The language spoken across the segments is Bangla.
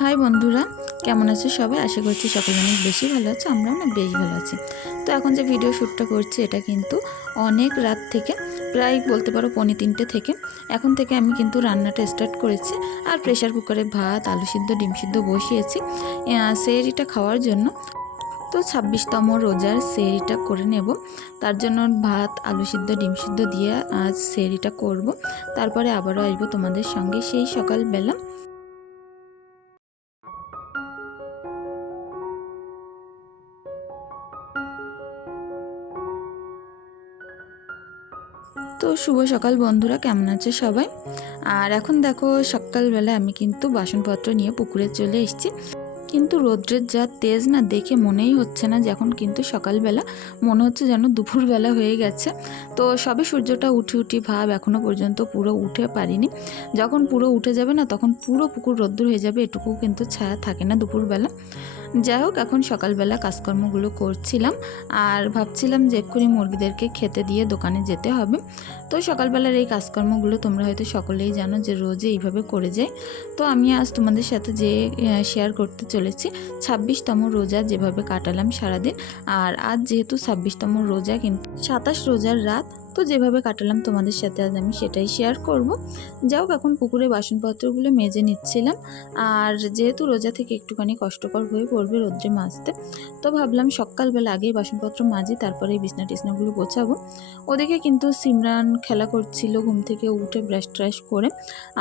হাই বন্ধুরা, কেমন আছো সবাই? আশা করছি সকলে অনেক বেশি ভালো আছে, আমরা অনেক বেশি ভালো আছি। তো এখন যে ভিডিও শ্যুটটা করছি, এটা কিন্তু অনেক রাত থেকে, প্রায় বলতে পারো পৌনে তিনটে থেকে। এখন থেকে আমি কিন্তু রান্নাটা স্টার্ট করেছি, আর প্রেশার কুকারে ভাত, আলু সিদ্ধ, ডিম সিদ্ধ বসিয়েছি। সেরিটা খাওয়ার জন্য তো ছাব্বিশতম রোজার সেরিটা করে নেব। তার জন্য ভাত, আলু সিদ্ধ, ডিম সিদ্ধ দিয়ে আজ সেরিটা করব। তারপরে আবারও আসব তোমাদের সঙ্গে সেই সকালবেলা। শুভ সকাল বন্ধুরা, কেমন আছে সবাই? আর এখন দেখো, সকালবেলা আমি কিন্তু বাসনপত্র নিয়ে পুকুরে চলে এসেছি। কিন্তু রৌদ্রের যা তেজ না দেখে মনেই হচ্ছে না যে এখন কিন্তু সকালবেলা, মনে হচ্ছে যেন দুপুরবেলা হয়ে গেছে। তো সবে সূর্যটা উঠে উঠি ভাব এখনও পর্যন্ত পুরো উঠে পারিনি। যখন পুরো উঠে যাবে না, তখন পুরো পুকুর রোদ্দুর হয়ে যাবে এটুকু কিন্তু ছায়া থাকে না দুপুরবেলা। যাই হোক, এখন সকালবেলা কাজকর্মগুলো করছিলাম আর ভাবছিলাম যে এক্ষুনি মুরগিদেরকে খেতে দিয়ে দোকানে যেতে হবে। তো সকালবেলার এই কাজকর্মগুলো তোমরা হয়তো সকলেই জানো যে রোজে এইভাবে করে যাই তো আমি আজ তোমাদের সাথে যে শেয়ার করতে চলেছি, ছাব্বিশতম রোজা যেভাবে কাটালাম সারাদিন। আর আজ যেহেতু ছাব্বিশতম রোজা, কিন্তু সাতাশ রোজার রাত তো যেভাবে কাটালাম তোমাদের সাথে আজ আমি সেটাই শেয়ার করব। যাও এখন পুকুরে বাসনপত্রগুলো মেজে নিচ্ছিলাম। আর যেহেতু রোজা থেকে একটুখানি কষ্টকর হয়ে পড়বে রোদ্রে মাজতে, তো ভাবলাম সকালবেলা আগেই বাসনপত্র মাজি, তারপরে এই বিছনা টিসনাগুলো গোছাবো। ওদিকে কিন্তু সিমরান খেলা করছিল ঘুম থেকে উঠে ব্রাশ ট্রাশ করে।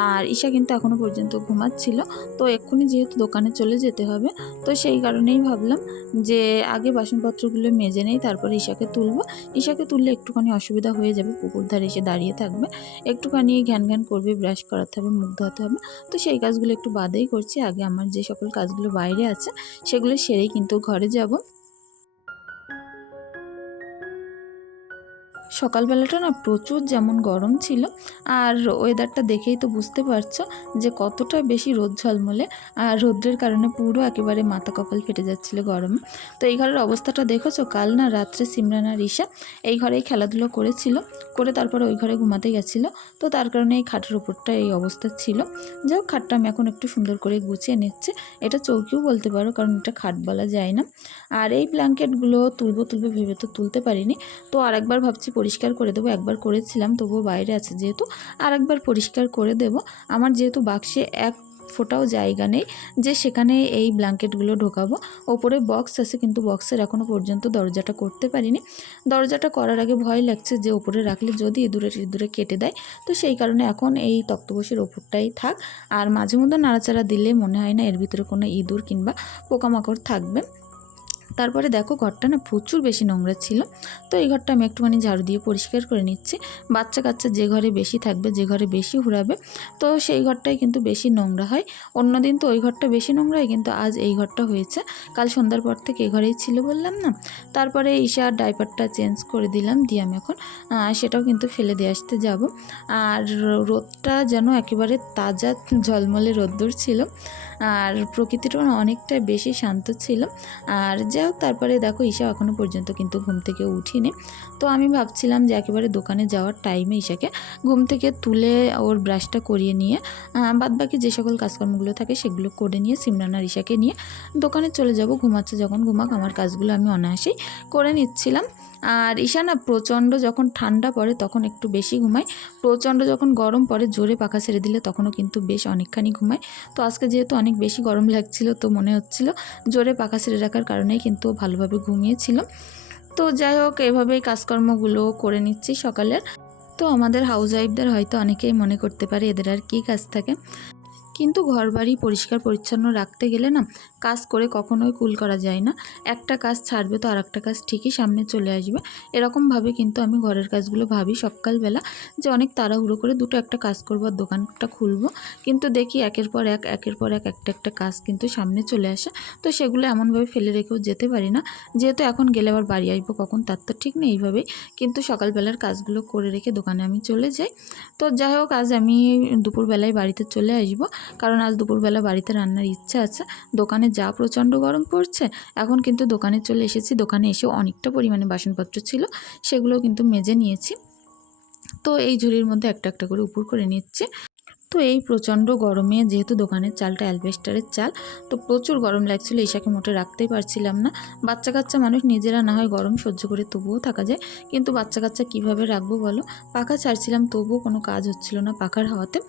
আর ঈশা কিন্তু এখনও পর্যন্ত ঘুমাচ্ছিল। তো এক্ষুনি যেহেতু দোকানে চলে যেতে হবে, তো সেই কারণেই ভাবলাম যে আগে বাসনপত্রগুলো মেজে নেই, তারপরে ঈশাকে তুলবো। ঈশাকে তুললে একটুখানি অসুবিধা যাবে, পুকুর ধারে এসে দাঁড়িয়ে থাকবে। একটুখানি ঘ্যান ঘ্যান করবে ব্রাশ করাতে হবে, মুখ ধোয়াতে হবে। তো সেই কাজগুলো একটু বাদেই করছি। আগে আমার যে সকল কাজগুলো বাইরে আছে, সেগুলো সেরেই কিন্তু ঘরে যাব। সকালবেলাটা না প্রচুর যেমন গরম ছিল, আর ওয়েদারটা দেখেই তো বুঝতে পারছ যে কতটা বেশি রোদ ঝলমলে, আর রোদ্রের কারণে পুরো একেবারে মাথা কপাল ফেটে যাচ্ছিল গরমে। তো এই ঘরের অবস্থাটা দেখেছ? কাল না রাত্রে সিমরান আর ঈশা এই ঘরেই খেলাধুলো করেছিল, করে তারপরে ওই ঘরে ঘুমাতে গেছিল। তো তার কারণে এই খাটের উপরটা এই অবস্থা ছিল। যাই হোক, খাটটা আমি এখন একটু সুন্দর করে গুছিয়ে নিচ্ছে। এটা চৌকিও বলতে পারো, কারণ এটা খাট বলা যায় না। আর এই ব্ল্যাঙ্কেটগুলো তুলবো তুলবো ভেবে তো তুলতে পারিনি। তো আরেকবার ভাবছি পরিষ্কার করে দেবো, একবার করেছিলাম, তবুও বাইরে আছে যেহেতু আর একবার পরিষ্কার করে দেব। আমার যেহেতু বাক্সে এক ফোটাও জায়গা নেই, যে সেখানে এই ব্ল্যাঙ্কেটগুলো ঢোকাবো। ওপরে বক্স আছে, কিন্তু বক্সের এখনও পর্যন্ত দরজাটা করতে পারিনি। দরজাটা করার আগে ভয় লাগছে যে ওপরে রাখলে যদি ইঁদুরে ইঁদুরে কেটে দেয়, তো সেই কারণে এখন এই তক্তবসের ওপরটাই থাক। আর মাঝে মধ্যে নাড়াচাড়া দিলে মনে হয় না এর ভিতরে কোনো ইঁদুর কিংবা পোকামাকড় থাকবে। তারপরে দেখো ঘরটা না প্রচুর বেশি নোংরা ছিল। তো এই ঘরটা আমি একটুখানি ঝাড়ু দিয়ে পরিষ্কার করে নিচ্ছি। বাচ্চা কাচ্চা যে ঘরে বেশি থাকবে, যে ঘরে বেশি ঘুরাবে, তো সেই ঘরটাই কিন্তু বেশি নোংরা হয়। অন্যদিন তো ওই ঘরটা বেশি নোংরা হয়, কিন্তু আজ এই ঘরটা হয়েছে। কাল সন্ধ্যার পর থেকে এই ঘরেই ছিল বললাম না? তারপরে ঈশার ডাইপারটা চেঞ্জ করে দিলাম, দিয়ে আমি এখন সেটাও কিন্তু ফেলে দিয়ে আসতে যাব। আর রোদটা যেন একেবারে তাজা ঝলমলে রোদ্দুর ছিল। আর প্রকৃতিটা অনেকটা বেশি শান্ত ছিল। আর যাও তারপরে দেখো ঈশা এখনও পর্যন্ত কিন্তু ঘুম থেকে উঠিনি। তো আমি ভাবছিলাম যে একেবারে দোকানে যাওয়ার টাইমে ঈশাকে ঘুম থেকে তুলে ওর ব্রাশটা করিয়ে নিয়ে বাদ বাকি যে সকল কাজকর্মগুলো থাকে সেগুলো করে নিয়ে সিমরান আর ঈশাকে নিয়ে দোকানে চলে যাব। ঘুমাচ্ছে যখন, ঘুমাক আমার কাজগুলো আমি অনায়াসেই করে নিচ্ছিলাম। আর ঈশা না প্রচণ্ড যখন ঠান্ডা পড়ে তখন একটু বেশি ঘুমায়। প্রচণ্ড যখন গরম পড়ে, জোরে পাখা ছেড়ে দিলে তখনও কিন্তু বেশ অনেকখানি ঘুমায়। তো আজকে যেহেতু অনেক বেশি গরম লাগছিল, তো মনে হচ্ছিল জোরে পাখা ছেড়ে রাখার কারণেই কিন্তু ভালোভাবে ঘুমিয়েছিল তো যাই হোক, এভাবেই কাজকর্মগুলো করে নিচ্ছি সকালের। তো আমাদের হাউস ওয়াইফদের হয়তো অনেকেই মনে করতে পারে এদের আর কি কাজ থাকে। কিন্তু ঘর বাড়ি পরিষ্কার পরিচ্ছন্ন রাখতে গেলে না কাজ করে কখনোই কুল করা যায় না। একটা কাজ ছাড়বে তো আর একটা কাজ ঠিকই সামনে চলে আসবে। এরকমভাবে কিন্তু আমি ঘরের কাজগুলো ভাবি সকালবেলা যে অনেক তাড়াহুড়ো করে দুটো একটা কাজ করব আর দোকানটা খুলবো। কিন্তু দেখি একের পর এক, একের পর এক একটা একটা কাজ কিন্তু সামনে চলে আসে। তো সেগুলো এমনভাবে ফেলে রেখেও যেতে পারি না। যেহেতু এখন গেলে আবার বাড়ি আসব কখন তার তো ঠিক নেই এইভাবেই। কিন্তু সকালবেলার কাজগুলো করে রেখে দোকানে আমি চলে যাই। তো যাই হোক, আজ আমি দুপুরবেলায় বাড়িতে চলে আসব। কারণ আজ দুপুরবেলা বাড়িতে রান্নার ইচ্ছা আছে। দোকানে যা প্রচণ্ড গরম পড়ছে, এখন কিন্তু দোকানে চলে এসেছি। দোকানে এসে অনেকটা পরিমাণে বাসনপত্র ছিল সেগুলো কিন্তু মেজে নিয়েছি। তো এই ঝুড়ির মধ্যে একটা একটা করে উপর করে নিচ্ছে। তো এই প্রচণ্ড গরমে যেহেতু দোকানের চালটা অ্যালবেস্টারের চাল, তো প্রচুর গরম লাগছিল, ঈশাকে মোটে রাখতেই পারছিলাম না। বাচ্চা কাচ্চা মানুষ নিজেরা না হয় গরম সহ্য করে তবুও থাকা যায়, কিন্তু বাচ্চা কাচ্চা কীভাবে রাখব বলো? পাখা ছাড়ছিলাম, তবুও কোনো কাজ হচ্ছিল না পাখার হাওয়াতে।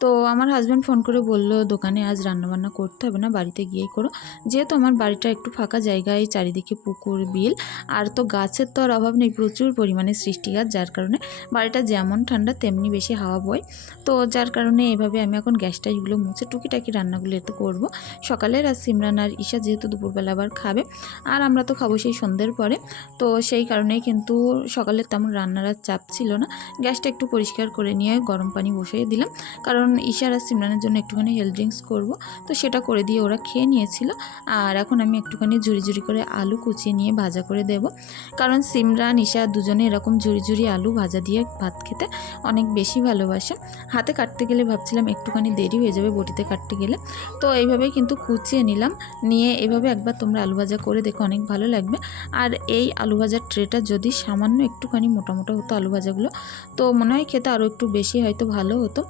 তো আমার হাজব্যান্ড ফোন করে বলল, দোকানে আজ রান্নাবান্না করতে হবে না, বাড়িতে গিয়েই করো। যেহেতু আমার বাড়িটা একটু ফাঁকা জায়গায়, চারিদিকে পুকুর, বিল, আর তো গাছের তো আর অভাব নেই, প্রচুর পরিমাণে সৃষ্টি গাছ, যার কারণে বাড়িটা যেমন ঠান্ডা, তেমনি বেশি হাওয়া বয়। তো যার কারণে এভাবে আমি এখন গ্যাসটা এগুলো মুছে টুকিটাকি রান্নাগুলো এতে করব। সকালের আর সিমরান আর ঈশা যেহেতু দুপুরবেলা আবার খাবে, আর আমরা তো খাব সেই সন্ধ্যের পরে। তো সেই কারণেই কিন্তু সকালে তেমন রান্নার চাপ ছিল না। গ্যাসটা একটু পরিষ্কার করে নিয়ে গরম পানি বসিয়ে দিলাম। কারণ ঈশার আর সিমরানের জন্য একটুখানি হেলথ ড্রিঙ্কস করব। তো সেটা করে দিয়ে ওরা খেয়ে নিয়েছিল। আর এখন আমি একটুখানি ঝুড়ি ঝুড়ি করে আলু কুচিয়ে নিয়ে ভাজা করে দেব। কারণ সিমরান ঈশা দুজনে এরকম ঝুড়ি ঝুড়ি আলু ভাজা দিয়ে ভাত খেতে অনেক বেশি ভালোবাসে। হাতে কাটতে গেলে ভাবছিলাম একটুখানি দেরি হয়ে যাবে বটিতে কাটতে গেলে। তো এইভাবেই কিন্তু কুচিয়ে নিলাম। নিয়ে এভাবে একবার তোমরা আলু ভাজা করে দেখো, অনেক ভালো লাগবে। আর এই আলু ভাজার ট্রেটা যদি সামান্য একটুখানি মোটা মোটা হতো আলু ভাজাগুলো, তো মনে হয় খেতে আরও একটু বেশি হয়তো ভালো হতো।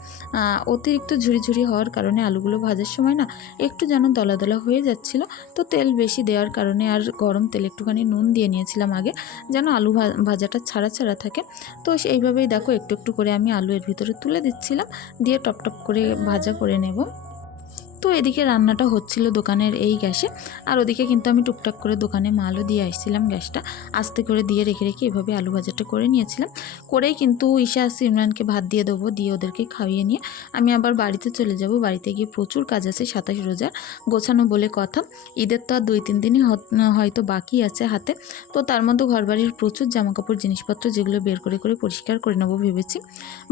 অতিরিক্ত ঝুড়ি ঝুড়ি হওয়ার কারণে আলুগুলো ভাজার সময় না একটু যেন দলা দলা হয়ে যাচ্ছিল। তো তেল বেশি দেওয়ার কারণে আর গরম তেল একটুখানি নুন দিয়ে নিয়েছিলাম আগে, যেন আলু ভাজাটা ছাড়া ছাড়া থাকে। তো এইভাবেই দেখো একটু একটু করে আমি আলু এর ভিতরে তুলে দিচ্ছিলাম, দিয়ে টপ টপ করে ভাজা করে নেব। তো এদিকে রান্নাটা হচ্ছিল দোকানের এই গ্যাসে। আর ওদিকে কিন্তু আমি টুকটাক করে দোকানে মালও দিয়ে আসছিলাম গ্যাসটা। আস্তে করে দিয়ে রেখে রেখে এভাবে আলু ভাজাটা করে নিয়েছিলাম। করেই কিন্তু ঈশা আর সিমরানকে ভাত দিয়ে দেবো, দিয়ে ওদেরকে খাইয়ে নিয়ে। আমি আবার বাড়িতে চলে যাব। বাড়িতে গিয়ে প্রচুর কাজ আছে সাতাশ রোজার গোছানো বলে কথা। ঈদের তো আর দুই তিন দিনই হয়তো বাকি আছে হাতে। তো তার মধ্যে ঘরবাড়ির প্রচুর জামাকাপড়, জিনিসপত্র যেগুলো বের করে করে পরিষ্কার করে নেব ভেবেছি।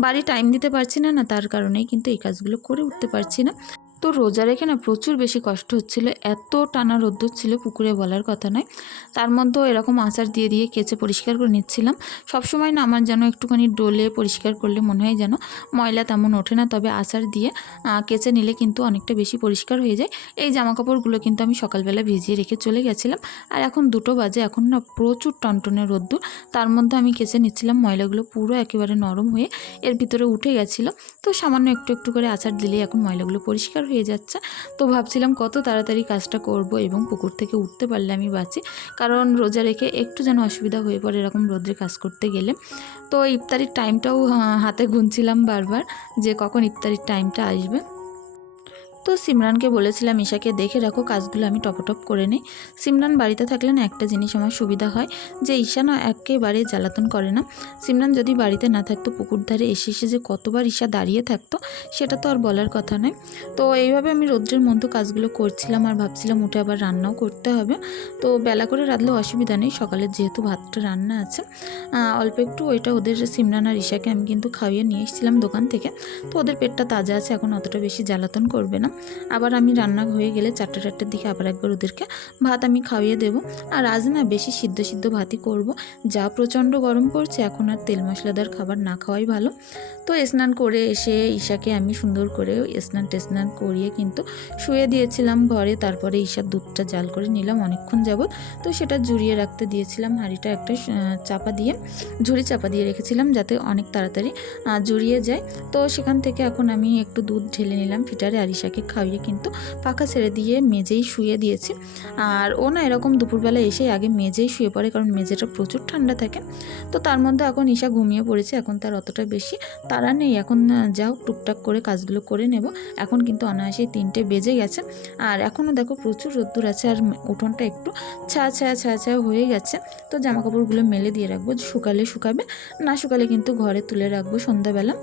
বাড়ি টাইম দিতে পারছি না না তার কারণেই কিন্তু এই কাজগুলো করে উঠতে পারছি না। তো রোজা রেখে না প্রচুর বেশি কষ্ট হচ্ছিল। এত টানা রোদ্দুর ছিল পুকুরে বলার কথা নয়। তার মধ্যেও এরকম আচার দিয়ে দিয়ে কেচে পরিষ্কার করে নিচ্ছিলাম। সবসময় না আমার যেন একটুখানি ডোলে পরিষ্কার করলে মনে হয় যেন ময়লা তেমন ওঠে না। তবে আচার দিয়ে কেচে নিলে কিন্তু অনেকটা বেশি পরিষ্কার হয়ে যায়। এই জামা কাপড়গুলো কিন্তু আমি সকালবেলা ভিজিয়ে রেখে চলে গেছিলাম। আর এখন দুটো বাজে। এখন না প্রচুর টনটনে রোদ্দুর। তার মধ্যে আমি কেচে নিচ্ছিলাম ময়লাগুলো পুরো একেবারে নরম হয়ে এর ভিতরে উঠে গেছিল। তো সামান্য একটু একটু করে আচার দিলেই এখন ময়লাগুলো পরিষ্কার হয়ে যাচ্ছে। তো ভাবছিলাম কত তাড়াতাড়ি কাজটা করব এবং পুকুর থেকে উঠতে পারলে আমি বাঁচি। কারণ রোজা রেখে একটু যেন অসুবিধা হয়ে পড়ে এরকম রোদ্রে কাজ করতে গেলে। তো ইফতারির টাইমটাও হাতে গুনছিলাম বারবার যে কখন ইফতারির টাইমটা আসবে। তো সিমরানকে বলেছিলাম, ঈশাকে দেখে রাখো, কাজগুলো আমি টপটপ করে নিই। সিমরান বাড়িতে থাকলে না একটা জিনিস আমার সুবিধা হয়, যে ঈশা না একেবারে জ্বালাতন করে না। সিমরান যদি বাড়িতে না থাকতো, পুকুর ধারে এসে এসে যে কতবার ঈশা দাঁড়িয়ে থাকতো, সেটা তো আর বলার কথা নয়। তো এইভাবে আমি রৌদ্রের মধ্যে কাজগুলো করছিলাম আর ভাবছিলাম উঠে আবার রান্নাও করতে হবে। তো বেলা করে রাঁধলেও অসুবিধা নেই সকালের যেহেতু ভাতটা রান্না আছে। অল্প একটু ওইটা ওদের সিমরান আর ঈশাকে আমি কিন্তু খাইয়ে নিয়ে এসেছিলাম দোকান থেকে। তো ওদের পেটটা তাজা আছে, এখন অতটা বেশি জ্বালাতন করবে না। আবার আমি রান্না হয়ে গেলে চারটে চারটের দিকে আবার একবার ওদেরকে ভাত আমি খাইয়ে দেবো। আর আজ না বেশি সিদ্ধ সিদ্ধ ভাতই করব। যা প্রচণ্ড গরম পড়ছে, এখন আর তেল মশলাদার খাবার না খাওয়াই ভালো। তো স্নান করে এসে ঈশাকে আমি সুন্দর করে স্নান টেস্নান করিয়ে কিন্তু শুয়ে দিয়েছিলাম ঘরে। তারপরে ঈশার দুধটা জাল করে নিলাম অনেকক্ষণ যাবত তো সেটা জুড়িয়ে রাখতে দিয়েছিলাম হাঁড়িটা একটা চাপা দিয়ে, ঝুড়ি চাপা দিয়ে রেখেছিলাম যাতে অনেক তাড়াতাড়ি জুড়িয়ে যায়। তো সেখান থেকে এখন আমি একটু দুধ ঢেলে নিলাম ফিটারে। আর ঈশাকে খাইয়ে কিন্তু পাখা ছেড়ে দিয়ে মেজেই শুয়ে দিয়েছি। আর ও না এরকম দুপুরবেলা এসে আগে মেজেই শুয়ে পড়ে কারণ মেজেটা প্রচুর ঠান্ডা থাকে। তো তার মধ্যে এখন ঈশা ঘুমিয়ে পড়েছে, এখন তার অতটা বেশি তারা নেই। এখন যাও টুকটাক করে কাজগুলো করে নেব। এখন কিন্তু অনায়াসেই তিনটে বেজে গেছে। আর এখনও দেখো প্রচুর রোদ্দুর আছে আর উঠোনটা একটু ছা ছা ছা ছা হয়ে গেছে। তো জামা কাপড়গুলো মেলে দিয়ে রাখব। শুকালে শুকাবে, না শুকালে কিন্তু ঘরে তুলে রাখব সন্ধ্যাবেলা।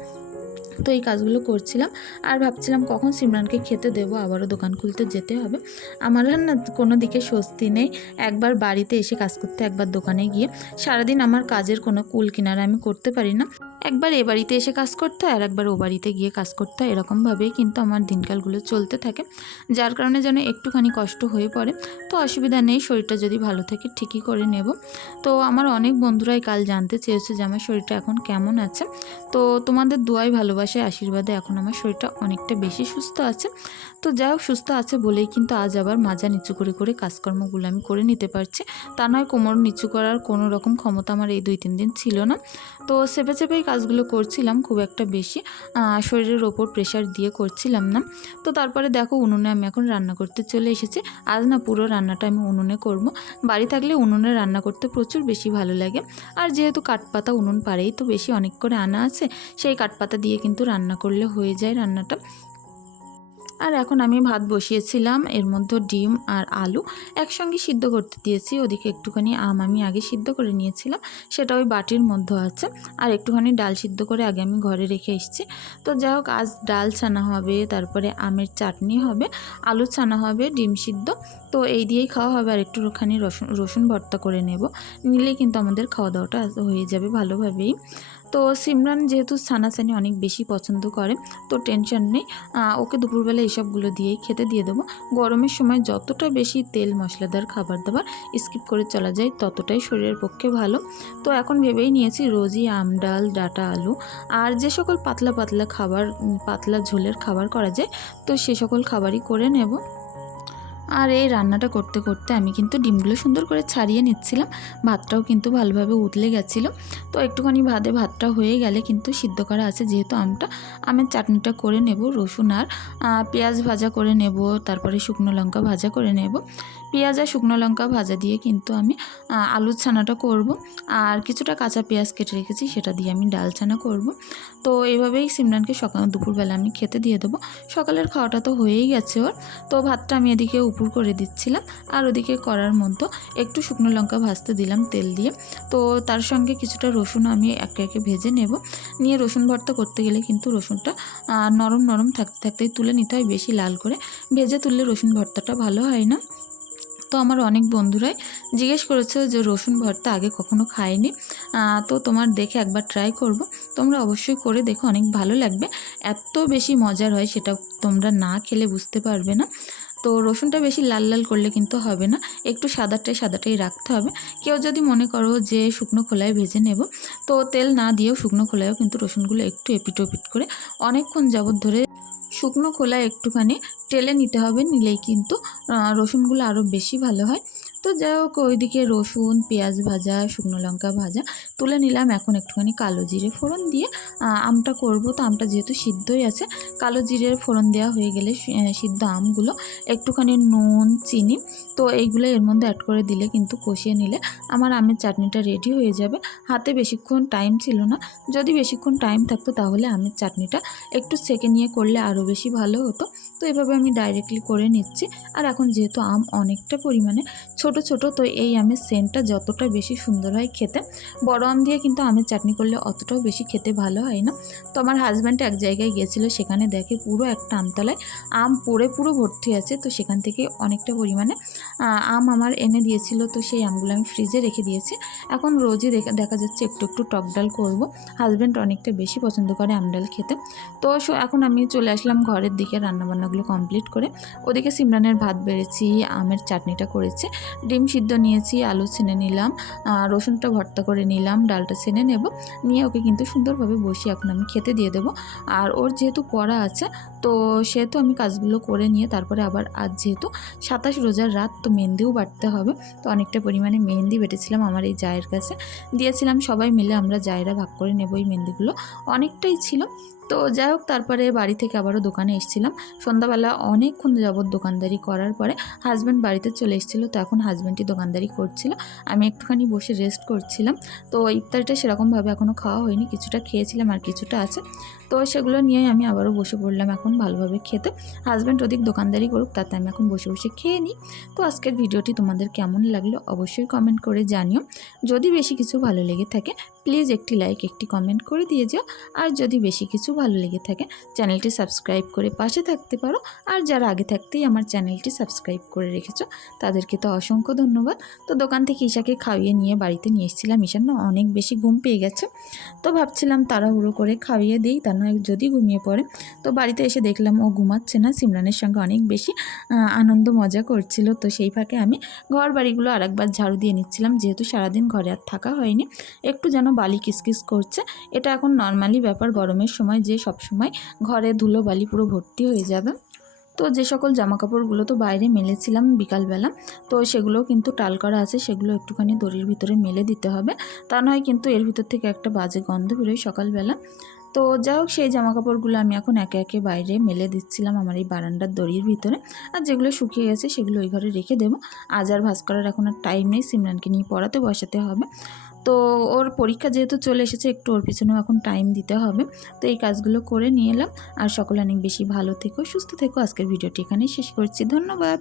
তো এই কাজগুলো করছিলাম। আর ভাবছিলাম কখন সিমরানকে খেতে দেব, আবারও দোকান খুলতে যেতে হবে। আমার না কোনো দিকে স্বস্তি নেই। একবার বাড়িতে এসে কাজ করতে, একবার দোকানে গিয়ে। সারাদিন আমার কাজের কোনো কুল কিনারা আমি করতে পারি না। একবার এ বাড়িতে এসে কাজ করতে হয় আর একবার ও বাড়িতে গিয়ে কাজ করতে হয়। এরকমভাবেই কিন্তু আমার দিনকালগুলো চলতে থাকে। যার কারণে যেন একটুখানি কষ্ট হয়ে পড়ে। তো অসুবিধা নেই, শরীরটা যদি ভালো থাকে ঠিকই করে নেব। তো আমার অনেক বন্ধুরাই কাল জানতে চেয়েছে যে আমার শরীরটা এখন কেমন আছে। তো তোমাদের দোয়াই ভালোবাসে আশীর্বাদে এখন আমার শরীরটা অনেকটা বেশি সুস্থ আছে। তো যাই হোক, সুস্থ আছে বলেই কিন্তু আজ আবার মাজা নিচু করে করে কাজকর্মগুলো আমি করে নিতে পারছি। তা নয়, কোমর নিচু করার কোনো রকম ক্ষমতা আমার এই দুই তিন দিন ছিল না। তো চেপে, চেপেই কাজগুলো করছিলাম খুব একটা বেশি শরীরের ওপর প্রেশার দিয়ে করছিলাম না। তো তারপরে দেখো উনুনে আমি এখন রান্না করতে চলে এসেছি। আজ না পুরো রান্নাটা আমি উনুনে করব। বাড়ি থাকলে উনুনে রান্না করতে প্রচুর বেশি ভালো লাগে। আর যেহেতু কাঠপাতা উনুন পাড়েই তো বেশি অনেক করে আনা আছে, সেই কাঠপাতা দিয়ে কিন্তু রান্না করলে হয়ে যায় রান্নাটা। আর এখন আমি ভাত বসিয়েছিলাম, এর মধ্যে ডিম আর আলু একসঙ্গে সিদ্ধ করতে দিয়েছি। ওদিকে একটুখানি আম আমি আগে সিদ্ধ করে নিয়েছিলাম, সেটা ওই বাটির মধ্যে আছে। আর একটুখানি ডাল সিদ্ধ করে আগে আমি ঘরে রেখে এসেছি। তো যাই হোক, আজ ডাল ছানা হবে, তারপরে আমের চাটনি হবে, আলু ছানা হবে, ডিম সিদ্ধ। তো এই দিয়েই খাওয়া হবে আর একটুখানি রসুন রসুন ভর্তা করে নেব। নিলেই কিন্তু আমাদের খাওয়া দাওয়াটা হয়ে যাবে ভালোভাবেই। তো সিমরান যেহেতু সানাসানি অনেক বেশি পছন্দ করে, তো টেনশন নেই। ওকে দুপুরবেলা এসবগুলো দিয়েই খেতে দিয়ে দেবো। গরমের সময় যতটা বেশি তেল, মশলাদার খাবার দাবার স্কিপ করে চলা যায়, ততটাই শরীরের পক্ষে ভালো। তো এখন ভেবেই নিয়েছি রোজই আম, ডাল, ডাটা, আলু আর যে সকল পাতলা পাতলা খাবার, পাতলা ঝোলের খাবার করা যায়, তো সে সকল খাবারই করে নেব। আর এই রান্নাটা করতে করতে আমি কিন্তু ডিমগুলো সুন্দর করে ছাড়িয়ে নিচ্ছিলাম। ভাতটাও কিন্তু ভালোভাবে উতলে গেছিল। তো একটুখানি ভাতে ভাতটা হয়ে গেলে কিন্তু সিদ্ধ করা আছে যেহেতু আমটা। আমের চাটনিটা করে নেব রসুন আর পেঁয়াজ ভাজা করে নেব, তারপরে শুকনো লঙ্কা ভাজা করে নেব। পেঁয়াজ আর শুকনো লঙ্কা ভাজা দিয়ে কিন্তু আমি আলুর ছানাটা করব। আর কিছুটা কাঁচা পেঁয়াজ কেটে রেখেছি, সেটা দিয়ে আমি ডাল ছানা করব। তো এইভাবেই সিমরানকে সকাল, দুপুরবেলা আমি খেতে দিয়ে দেবো। সকালের খাওয়াটা তো হয়েই গেছে ওর। তো ভাতটা আমি এদিকে উপর করে দিচ্ছিলাম, আর ওদিকে করার মধ্যে একটু শুকনো লঙ্কা ভাজতে দিলাম তেল দিয়ে। তো তার সঙ্গে কিছুটা রসুন আমি একে একে ভেজে নেব। নিয়ে রসুন ভর্তা করতে গেলে কিন্তু রসুনটা নরম নরম থাকতে, থাকতেই তুলে নিতে হয় বেশি লাল করে। ভেজে তুললে রসুন ভর্তাটা ভালো হয় না। তো আমার অনেক বন্ধুরাই জিজ্ঞেস করেছে যে রসুন ভর্তা আগে কখনো খায়নি তো তোমার দেখে একবার ট্রাই করব। তোমরা অবশ্যই করে দেখো, অনেক ভালো লাগবে। এত বেশি মজার হয় সেটা তোমরা না খেলে বুঝতে পারবে না। তো রসুনটা বেশি লাল লাল করলে কিন্তু হবে না। একটু সাদাটাই সাদাটাই রাখতে হবে। কেউ যদি মনে করো যে শুকনো খোলায় ভেজে নেব, তো তেল না দিয়েও শুকনো খোলায়ও কিন্তু রসুনগুলো একটু এপিট ওপিট করে অনেকক্ষণ যাবত ধরে শুকনো খোলায় একটুখানি টেলে নিতে হবে, নিলেই কিন্তু রসুনগুলো আরও বেশি ভালো হয়। তো যাই হোক, ওইদিকে রসুন, পেঁয়াজ ভাজা, শুকনো লঙ্কা ভাজা তুলে নিলাম। এখন একটুখানি কালো জিরে ফোড়ন দিয়ে আমটা করব। তো আমটা যেহেতু সিদ্ধই আছে, কালো জিরের ফোড়ন দেওয়া হয়ে গেলে সিদ্ধ আমগুলো একটুখানি নুন, চিনি তো এইগুলো এর মধ্যে অ্যাড করে দিলে কিন্তু কষিয়ে নিলে আমার আমের চাটনিটা রেডি হয়ে যাবে। হাতে বেশিক্ষণ টাইম ছিল না। যদি বেশিক্ষণ টাইম থাকতো তাহলে আমের চাটনিটা একটু সেকে নিয়ে করলে আরও বেশি ভালো হতো। তো এভাবে আমি ডাইরেক্টলি করে নিচ্ছি। আর এখন যেহেতু আম অনেকটা পরিমাণে ছোট ছোট, তো এই আমের সেন্টটা যতটা বেশি সুন্দর হয় খেতে, বড় আম দিয়ে কিন্তু আমের চাটনি করলে অতটাও বেশি খেতে ভালো হয় না। তো আমার হাজব্যান্ড এক জায়গায় গিয়েছিল, সেখানে দেখে পুরো একটা আমতলায় আম পড়ে পুরো ভর্তি আছে। তো সেখান থেকে অনেকটা পরিমাণে আম আমার এনে দিয়েছিল, তো সেই আমগুলো আমি ফ্রিজে রেখে দিয়েছি। এখন রোজই দেখা যাচ্ছে একটু একটু টক ডাল করব। হাজব্যান্ড অনেকটা বেশি পছন্দ করে আম ডাল খেতে। তো এখন আমি চলে আসলাম ঘরের দিকে রান্নাবান্নাগুলো কমপ্লিট করে। ওদিকে সিমরানের ভাত বেড়েছি, আমের চাটনিটা করেছি। ডিম সিদ্ধ নিয়েছি, আলু ছেনে নিলাম রসুনটা ভর্তা করে নিলাম, ডালটা ছেনে নেব। নিয়ে ওকে কিন্তু সুন্দরভাবে বসিয়ে এখন আমি খেতে দিয়ে দেবো। আর ওর যেহেতু পড়া আছে, তো সেহেতু আমি কাজগুলো করে নিয়ে তারপরে আবার, আজ যেহেতু সাতাশ রোজার রাত তো মেহেন্দিও বাটতে হবে। তো অনেকটা পরিমাণে মেহেন্দি বেটেছিলাম আমার এই জায়ের কাছে। দিয়েছিলাম সবাই মিলে, আমরা জায়রা ভাগ করে নেব এই মেহেন্দিগুলো। অনেকটাই ছিল। তো যাই হোক, তারপরে বাড়ি থেকে আবারও দোকানে এসেছিলাম। সন্ধ্যাবেলা অনেকক্ষণ যাবৎ দোকানদারি করার পরে হাজব্যান্ড বাড়িতে চলে এসেছিল, তো এখন হাজব্যান্ডই দোকানদারি করছিল। আমি একটুখানি বসে রেস্ট করছিলাম। তো ইফতারিটা সেরকমভাবে এখনও খাওয়া হয়নি, কিছুটা খেয়েছিলাম আর কিছুটা আছে। তো সেগুলো নিয়েই আমি আবারও বসে পড়লাম এখন ভালোভাবে খেতে। হাজব্যান্ড ওদিক দোকানদারি করুক, তাতে আমি এখন বসে বসে খেয়ে নিই। তো আজকের ভিডিওটি তোমাদের কেমন লাগল অবশ্যই কমেন্ট করে জানিও। যদি বেশি কিছু ভালো লেগে থাকে প্লিজ একটি লাইক, একটি কমেন্ট করে দিয়ে যাও। আর যদি বেশি কিছু ভালো লেগে থাকে, চ্যানেলটি সাবস্ক্রাইব করে পাশে থাকতে পারো। আর যারা আগে থাকতেই আমার চ্যানেলটি সাবস্ক্রাইব করে রেখেছো, তাদেরকে তো অসংখ্য ধন্যবাদ। তো দোকান থেকে ঈশাকে খাইয়ে নিয়ে বাড়িতে নিয়ে এসেছিলাম। ঈশার না অনেক বেশি ঘুম পেয়ে গেছে। তো ভাবছিলাম তাড়াহুড়ো করে খাইয়ে দিই, তা নয় যদি ঘুমিয়ে পড়ে। তো বাড়িতে এসে দেখলাম ও ঘুমাচ্ছে না, সিমরানের সঙ্গে অনেক বেশি আনন্দ মজা করছিল। তো সেই ফাঁকে আমি ঘর বাড়িগুলো আরেকবার ঝাড়ু দিয়ে নিচ্ছিলাম। যেহেতু সারাদিন ঘরে আর থাকা হয়নি, একটু যেন বালি কিসকিস করছে, এটা এখন নর্মালি ব্যাপার গরমের সময়, যে সব সময় ঘরে ধুলো বালি পুরো ভর্তি হয়ে যাবে। তো যে সকল জামা কাপড়গুলো তো বাইরে মেলেছিলাম বিকালবেলা, তো সেগুলো কিন্তু টাল করা আছে, সেগুলো একটুখানি দড়ির ভিতরে মেলে দিতে হবে। তা নয় কিন্তু এর ভিতর থেকে একটা বাজে গন্ধ বেরোয় সকালবেলা। তো যাই হোক, সেই জামা কাপড়গুলো আমি এখন একে একে বাইরে মেলে দিচ্ছিলাম আমার এই বারান্দার দড়ির ভিতরে। আর যেগুলো শুকিয়ে গেছে সেগুলো ওই ঘরে রেখে দেবো। আজ আর ভাস করার এখন আর টাইম নেই, সিমরানকে নিয়ে পড়াতে বসাতে হবে। তো ওর পরীক্ষা যেহেতু চলে এসেছে, একটু ওর পিছনেও এখন টাইম দিতে হবে। তো এই কাজগুলো করে নিয়ে এলাম। আর সকলে অনেক বেশি ভালো থেকো, সুস্থ থেকো। আজকের ভিডিওটি এখানেই শেষ করছি। ধন্যবাদ।